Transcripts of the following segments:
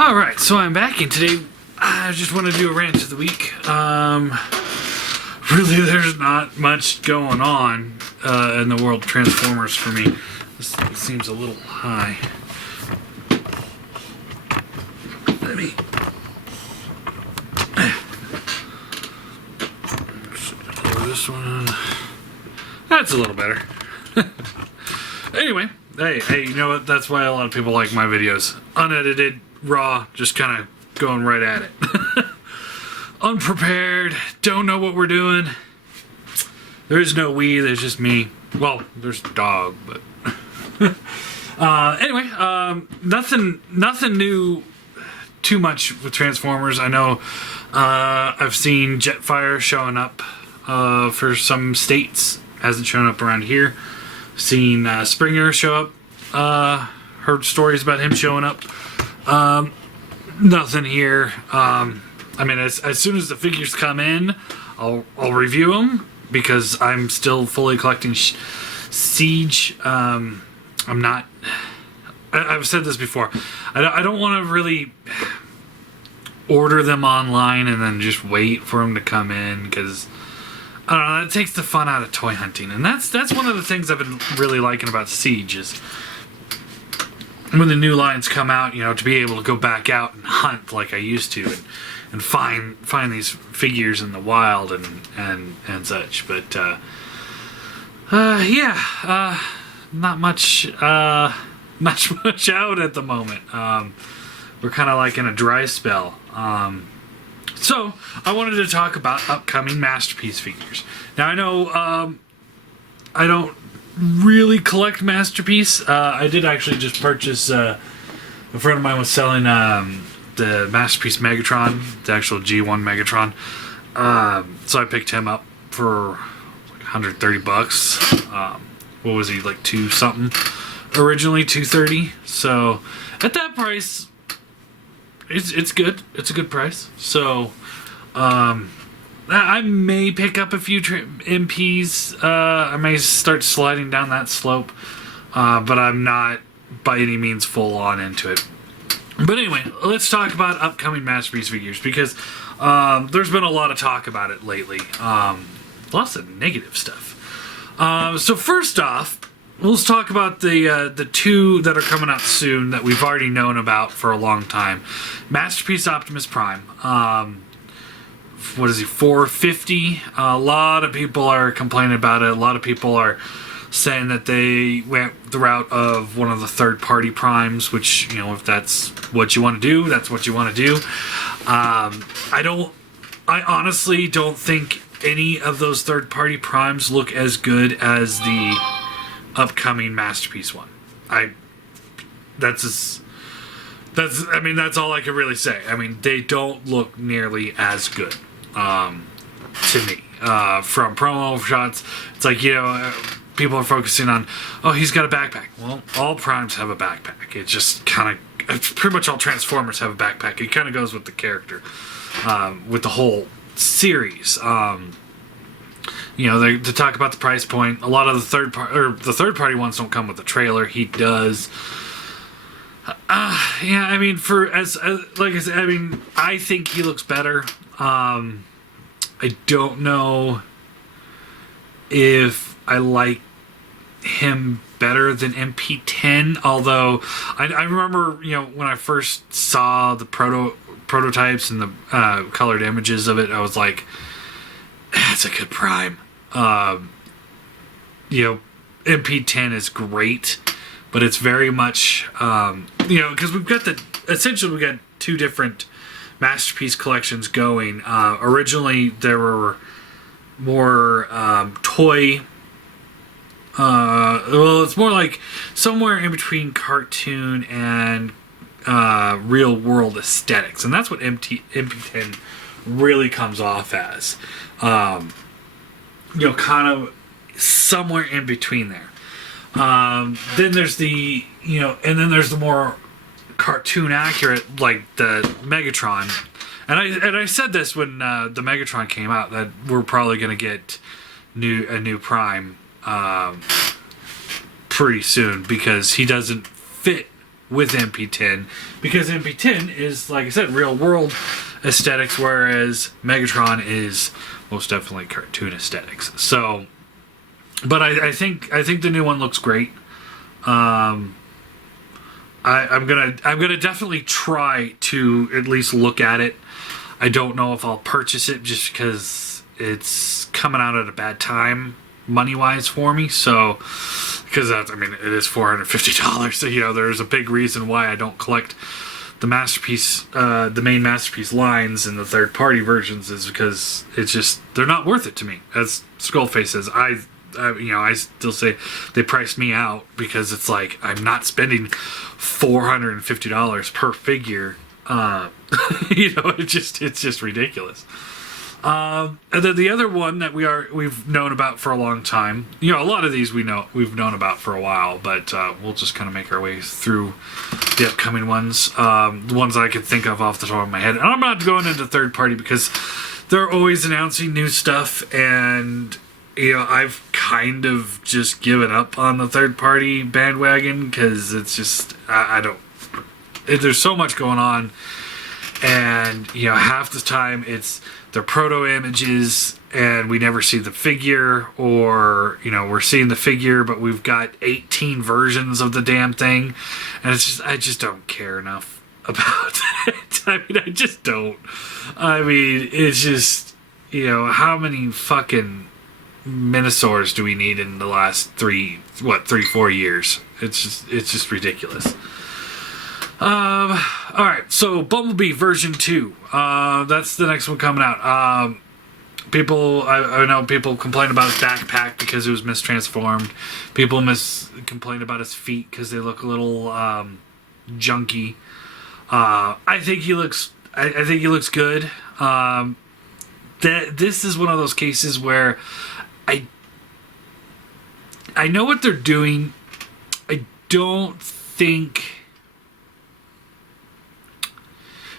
Alright, so I'm back, and today I just want to do a rant of the week. Really, there's not much going on in the world of Transformers for me. This seems a little high. Let me... lower this one. That's a little better. Anyway, hey, you know what? That's why a lot of people like my videos. Unedited, raw, just kind of going right at it. Unprepared, don't know what we're doing. There is no we, there's just me. Well, there's dog, but... anyway, nothing new too much with Transformers. I know I've seen Jetfire showing up for some states. Hasn't shown up around here. Seen Springer show up. Heard stories about him showing up. Nothing here. I mean, as soon as the figures come in, I'll review them because I'm still fully collecting Siege. I'm not. I've said this before. I don't want to really order them online and then just wait for them to come in because I don't know. That takes the fun out of toy hunting, and that's one of the things I've been really liking about Siege is when the new lines come out, you know, to be able to go back out and hunt like I used to, and find these figures in the wild and such. But yeah, not much out at the moment. We're kind of like in a dry spell. So I wanted to talk about upcoming Masterpiece figures. Now I know I don't really collect Masterpiece. I did actually just purchase. A friend of mine was selling the Masterpiece Megatron, the actual G1 Megatron. So I picked him up for like $130. What was he, like $2 something? Originally $230. So at that price, it's good. It's a good price. So I may pick up a few MPs. I may start sliding down that slope, but I'm not by any means full on into it. But anyway, let's talk about upcoming Masterpiece figures because there's been a lot of talk about it lately. Lots of negative stuff. So first off, let's talk about the two that are coming out soon that we've already known about for a long time. Masterpiece Optimus Prime. What is he, $450? A lot of people are complaining about it. A lot of people are saying that they went the route of one of the third-party primes, which, you know, if that's what you want to do, that's what you want to do. I honestly don't think any of those third-party primes look as good as the upcoming Masterpiece one. That's all I can really say. I mean, they don't look nearly as good to me. From promo shots, it's like, you know, people are focusing on, oh, he's got a backpack. Well, all primes have a backpack. It just kind of, pretty much all Transformers have a backpack. It kind of goes with the character, with the whole series. You know, they talk about the price point. A lot of the third party ones don't come with a trailer. He does. Yeah, I mean, like I said, I mean, I think he looks better. I don't know if I like him better than MP10, although I remember, you know, when I first saw the prototypes and the colored images of it, I was like, that's a good prime. You know, MP10 is great, but it's very much, you know, because we've got essentially we got two different Masterpiece collections going. Originally, there were more toy. Well, it's more like somewhere in between cartoon and real world aesthetics, and that's what MP10 really comes off as. You know, kind of somewhere in between there. Then there's the, you know, and then there's the more cartoon accurate, like the Megatron. And I said this when the Megatron came out, that we're probably going to get a new Prime pretty soon because he doesn't fit with MP10 because MP10 is, like I said, real world aesthetics, whereas Megatron is most definitely cartoon aesthetics. So, but I think the new one looks great. I'm gonna definitely try to at least look at it. I don't know if I'll purchase it just because it's coming out at a bad time money wise for me. So, because it is $450. So there's a big reason why I don't collect the masterpiece, the main masterpiece lines and the third party versions, is because it's just they're not worth it to me. As Skullface says, I still say they priced me out because it's like I'm not spending $450 per figure. It's just ridiculous. And then the other one that we've known about for a long time. A lot of these we've known about for a while, but we'll just kind of make our way through the upcoming ones. The ones I could think of off the top of my head. And I'm not going into third party because they're always announcing new stuff, and I've kind of just given up on the third party bandwagon because it's just there's so much going on, and half the time they're proto images and we never see the figure, or we're seeing the figure but we've got 18 versions of the damn thing, and I just don't care enough about that. I just don't. It's just how many fucking Minosaurs do we need in the last 3-4 years? It's just ridiculous. Alright, so Bumblebee version 2. That's the next one coming out. I know people complain about his backpack because it was mistransformed. People complain about his feet because they look a little junky. I think he looks good. This is one of those cases where I know what they're doing. I don't think,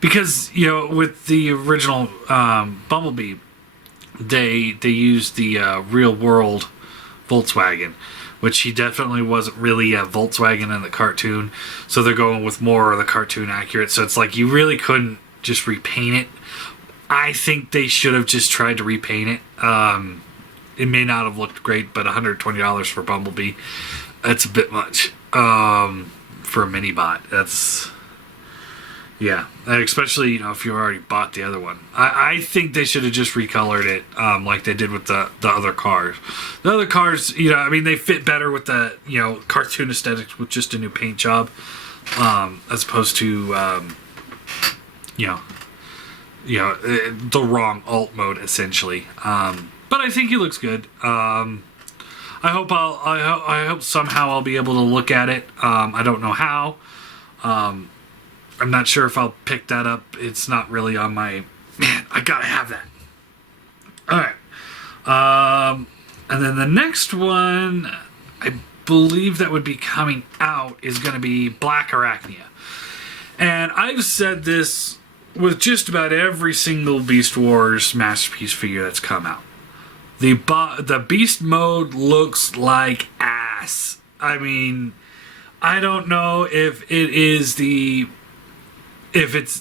because with the original Bumblebee, they used the real world Volkswagen, which he definitely wasn't really a Volkswagen in the cartoon. So they're going with more of the cartoon accurate. So it's like you really couldn't just repaint it. I think they should have just tried to repaint it. It may not have looked great, but $120 for Bumblebee, that's a bit much for a mini bot. That's, yeah, especially if you already bought the other one. I think they should have just recolored it like they did with the other cars. The other cars, they fit better with the cartoon aesthetics with just a new paint job, as opposed to the wrong alt mode essentially. But I think he looks good. I hope somehow I'll be able to look at it. I don't know how. I'm not sure if I'll pick that up. It's not really on my, man, I gotta have that. Alright. And then the next one, I believe that would be coming out, is going to be Black Arachnia. And I've said this with just about every single Beast Wars Masterpiece figure that's come out. The Beast mode looks like ass. I don't know if it's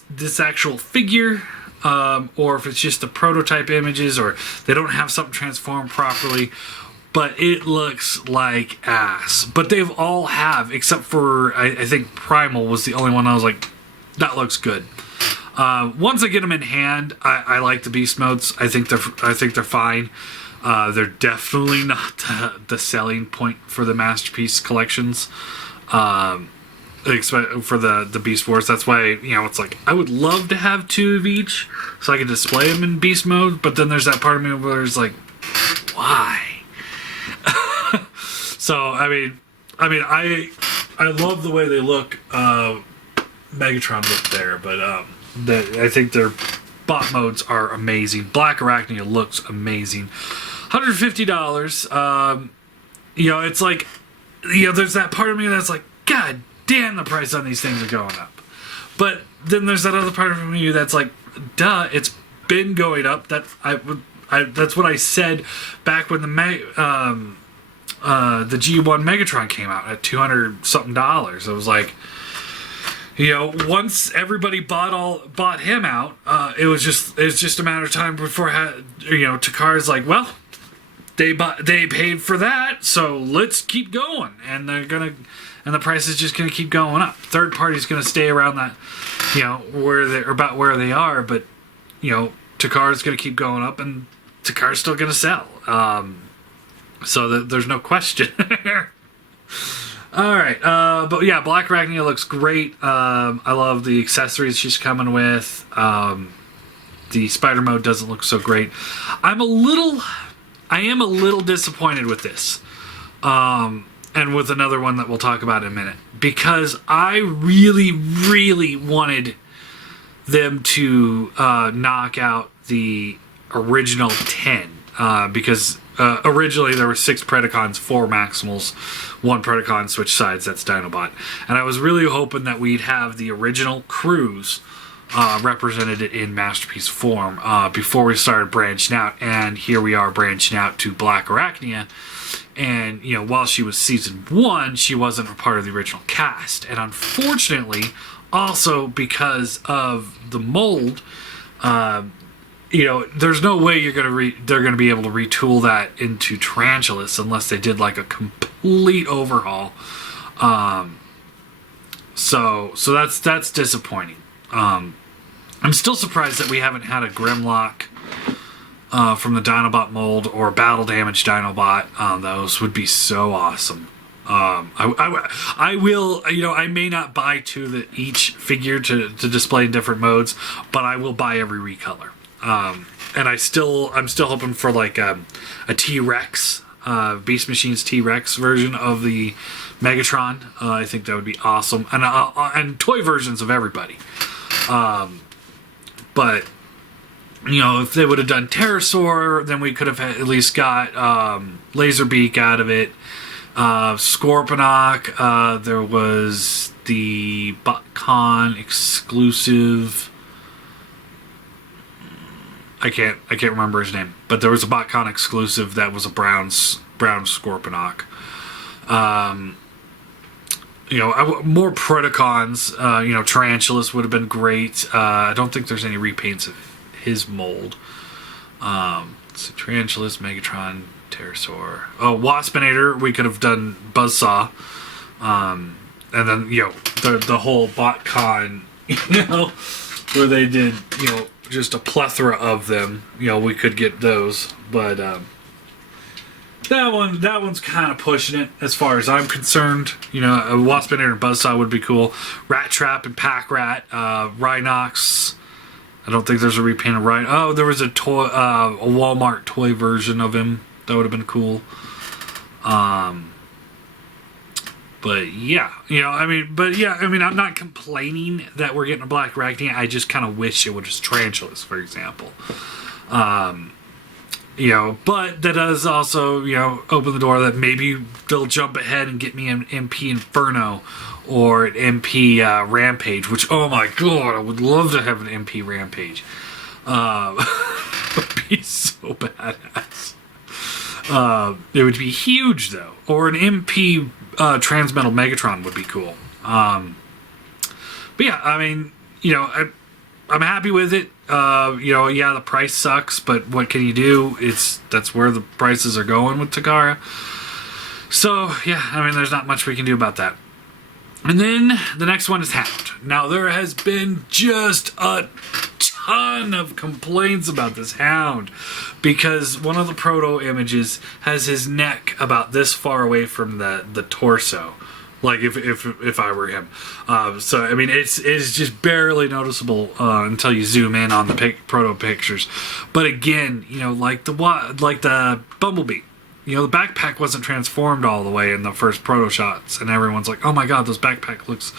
this actual figure, or if it's just the prototype images, or they don't have something transformed properly, but it looks like ass. But they've all have, except for I think Primal was the only one I was like, that looks good. Once I get them in hand, I like the Beast modes. I think they're fine. They're definitely not the selling point for the Masterpiece collections. For the Beast Wars. That's why, it's like, I would love to have 2 of each so I could display them in Beast mode, but then there's that part of me where it's like, why? So, I love the way they look. Megatron looked there, but I think their bot modes are amazing. Black Arachnia looks amazing. $150. It's like, there's that part of me that's like, God damn, the price on these things are going up. But then there's that other part of me that's like, duh, it's been going up. That's what I said back when the G1 Megatron came out at $200 something. I was like, once everybody bought him out, it's just a matter of time before Takara's like, well, they paid for that, so let's keep going, and the price is just gonna keep going up. Third party's gonna stay around that, where they are, but Takara's gonna keep going up, and Takara's still gonna sell. So there's no question. All right, but yeah, Black Arachnia looks great. I love the accessories she's coming with. The spider mode doesn't look so great. I am a little disappointed with this, and with another one that we'll talk about in a minute, because I really, really wanted them to knock out the original 10, because originally there were 6 Predacons, 4 Maximals, 1 Predacon switch sides, that's Dinobot. And I was really hoping that we'd have the original crews represented in Masterpiece form before we started branching out. And here we are branching out to Black Arachnia. And, while she was season 1, she wasn't a part of the original cast. And unfortunately, also because of the mold, there's no way they're gonna be able to retool that into Tarantulas unless they did like a complete overhaul. So that's disappointing. I'm still surprised that we haven't had a Grimlock from the Dinobot mold or Battle Damage Dinobot. Those would be so awesome. I will, I may not buy each figure to display in different modes, but I will buy every recolor. And I'm still hoping for like a T-Rex, Beast Machine's T-Rex version of the Megatron. I think that would be awesome, and toy versions of everybody. But if they would have done Pterosaur, then we could have at least got Laserbeak out of it. Scorponok. There was the BotCon exclusive. I can't remember his name, but there was a BotCon exclusive that was a brown Scorponok. More Predacons. Tarantulas would have been great. I don't think there's any repaints of his mold. So Tarantulas, Megatron, Pterosaur. Oh, Waspinator. We could have done Buzzsaw. And then the whole BotCon. Where they did just a plethora of them. We could get those, but that one's kind of pushing it as far as I'm concerned. A Waspinator and Buzzsaw would be cool. Rat Trap and Pack Rat, Rhinox. I don't think there's a repaint of Rhino. Oh, there was a toy, a Walmart toy version of him that would have been cool. But yeah, I'm not complaining that we're getting a Black Arachnia. I just kind of wish it was just Tarantulas, for example. But that does also, open the door that maybe they'll jump ahead and get me an MP Inferno or an MP Rampage, which, oh my god, I would love to have an MP Rampage. It would be so badass. It would be huge, though. Or an MP Transmetal Megatron would be cool. But yeah, I'm happy with it. The price sucks, but what can you do? That's where the prices are going with Takara. So yeah, there's not much we can do about that. And then the next one is Hound. Now there has been just a ton of complaints about this Hound because one of the proto images has his neck about this far away from the torso, like if I were him. So it's just barely noticeable until you zoom in on the proto pictures. But again, like the Bumblebee, the backpack wasn't transformed all the way in the first proto shots, and everyone's like, oh my god, this backpack looks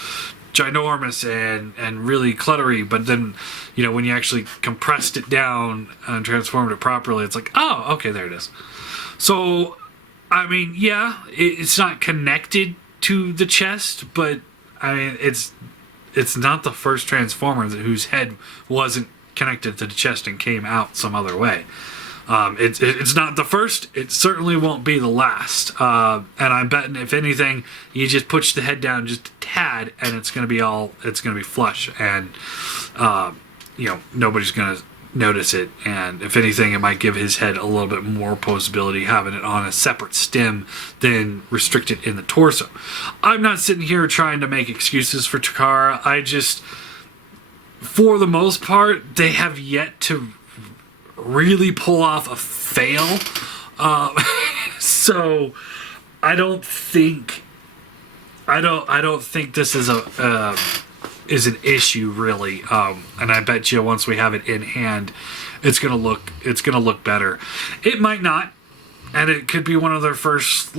ginormous and really cluttery. But then when you actually compressed it down and transformed it properly, it's like, oh, okay, there it is. So it's not connected to the chest, but it's not the first Transformer whose head wasn't connected to the chest and came out some other way. It's not the first. It certainly won't be the last. And I'm betting, if anything, you just push the head down just a tad, and it's going to be flush, and nobody's going to notice it. And if anything, it might give his head a little bit more posability having it on a separate stem than restricted in the torso. I'm not sitting here trying to make excuses for Takara. I just, for the most part, they have yet to really pull off a fail. So I don't think this is an issue really. And I bet you once we have it in hand, it's gonna look better. It might not, and it could be one of their first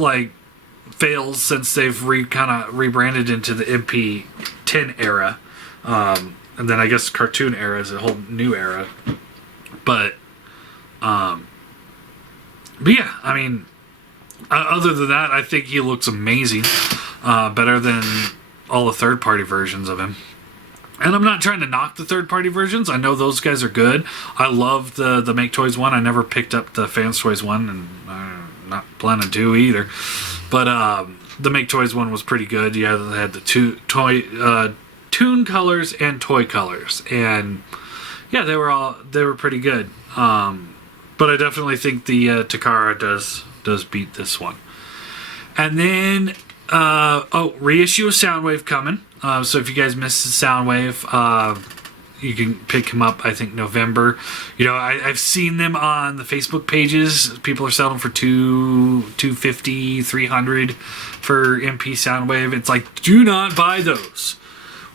fails since they've kind of rebranded into the MP10 era. And then I guess cartoon era is a whole new era. But yeah, I mean, other than that, I think he looks amazing. Better than all the third-party versions of him. And I'm not trying to knock the third-party versions. I know those guys are good. I love the Make Toys one. I never picked up the Fans Toys one, and I'm not planning to either. But the Make Toys one was pretty good. Yeah, they had the Toon colors and toy colors, and yeah, they were pretty good. But I definitely think the Takara does beat this one. And then reissue of Soundwave coming. So if you guys missed the Soundwave, you can pick him up, I think, November. I've seen them on the Facebook pages. People are selling for $250, $300 for MP Soundwave. It's like, do not buy those.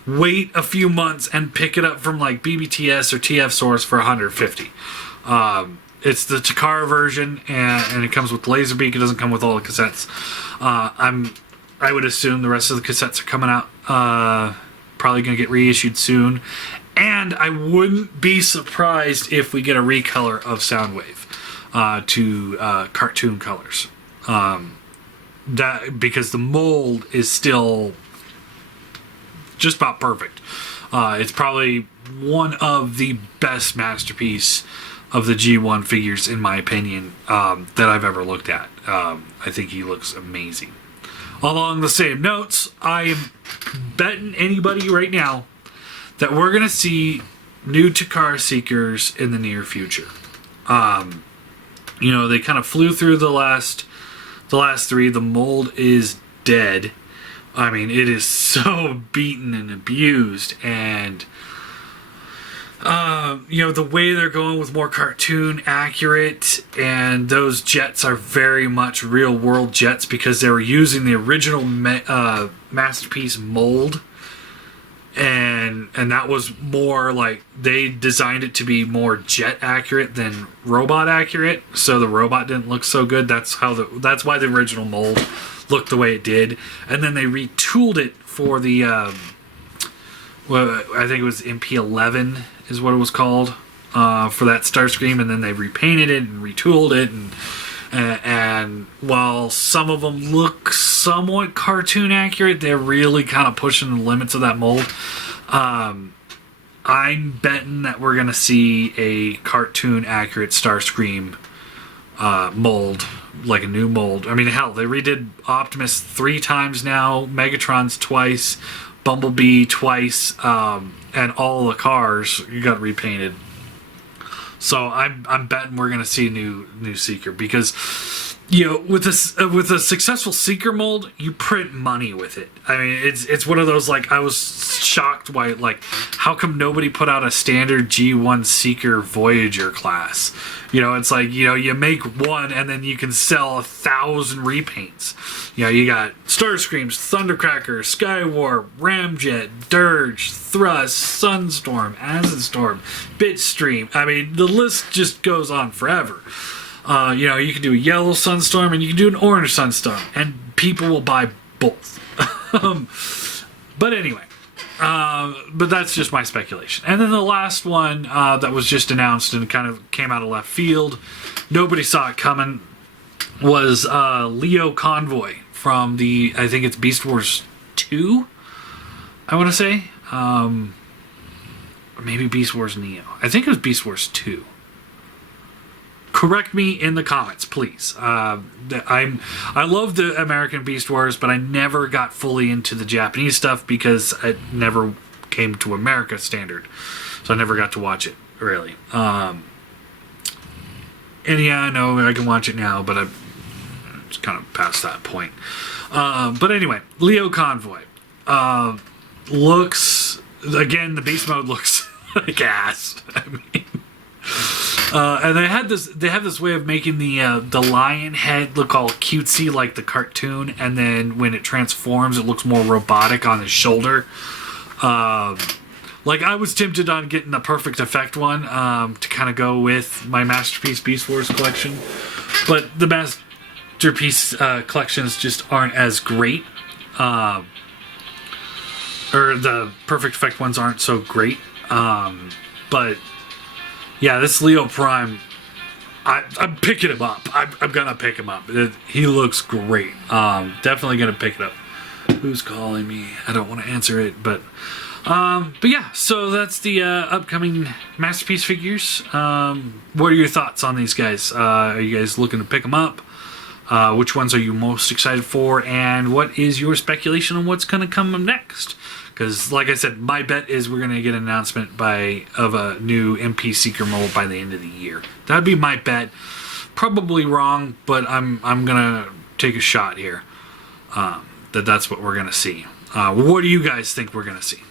Wait a few months and pick it up from BBTS or TF Source for $150. It's the Takara version, and it comes with Laserbeak. It doesn't come with all the cassettes. I would assume the rest of the cassettes are coming out. Probably going to get reissued soon. And I wouldn't be surprised if we get a recolor of Soundwave to cartoon colors. Because the mold is still just about perfect. It's probably one of the best masterpiece of the G1 figures, in my opinion, that I've ever looked at. I think he looks amazing. Along the same notes, I am betting anybody right now that we're going to see new Takara Seekers in the near future. They kind of flew through the last three. The mold is dead. I mean, it is so beaten and abused, and the way they're going with more cartoon accurate, and those jets are very much real world jets because they were using the original Masterpiece mold, and that was more they designed it to be more jet accurate than robot accurate, so the robot didn't look so good. That's why the original mold looked the way it did, and then they retooled it for the I think it was MP11 is what it was called, for that Starscream, and then they repainted it and retooled it, and while some of them look somewhat cartoon accurate, they're really kind of pushing the limits of that mold. I'm betting that we're gonna see a cartoon accurate Starscream mold, like a new mold. I mean, hell, they redid Optimus 3 times now, Megatron's twice, Bumblebee twice, and all the cars got repainted. So I'm betting we're gonna see a new Seeker, because with a successful Seeker mold, you print money with it. I mean, it's one of those, I was shocked why, how come nobody put out a standard G1 Seeker Voyager class? It's you make one and then you can sell 1,000 repaints. You got Starscreams, Thundercracker, Skywarp, Ramjet, Dirge, Thrust, Sunstorm, Acid Storm, Bitstream. I mean, the list just goes on forever. You can do a yellow Sunstorm and you can do an orange Sunstorm, and people will buy both. But anyway, but that's just my speculation. And then the last one that was just announced and kind of came out of left field, nobody saw it coming, was Leo Convoy from I think it's Beast Wars 2, I want to say. Or maybe Beast Wars Neo. I think it was Beast Wars 2. correct me in the comments, please. I love the American Beast Wars, but I never got fully into the Japanese stuff because it never came to America standard, so I never got to watch it really. And yeah, I know I can watch it now, but I'm just kind of past that point. But anyway, Leo Convoy looks, again, the beast mode looks like ass. I mean, and they have this way of making the lion head look all cutesy like the cartoon, and then when it transforms, it looks more robotic on his shoulder. Like, I was tempted on getting the Perfect Effect one to kind of go with my Masterpiece Beast Wars collection, but the Masterpiece collections just aren't as great. Or the Perfect Effect ones aren't so great. But yeah, this Leo Prime, I'm picking him up. I'm gonna pick him up. He looks great. Definitely gonna pick it up. Who's calling me? I don't want to answer it, but yeah. So that's the upcoming Masterpiece figures. What are your thoughts on these guys? Are you guys looking to pick them up? Which ones are you most excited for? And what is your speculation on what's going to come up next? Because, like I said, my bet is we're going to get an announcement of a new MP Seeker mold by the end of the year. That'd be my bet. Probably wrong, but I'm going to take a shot here. That's what we're going to see. What do you guys think we're going to see?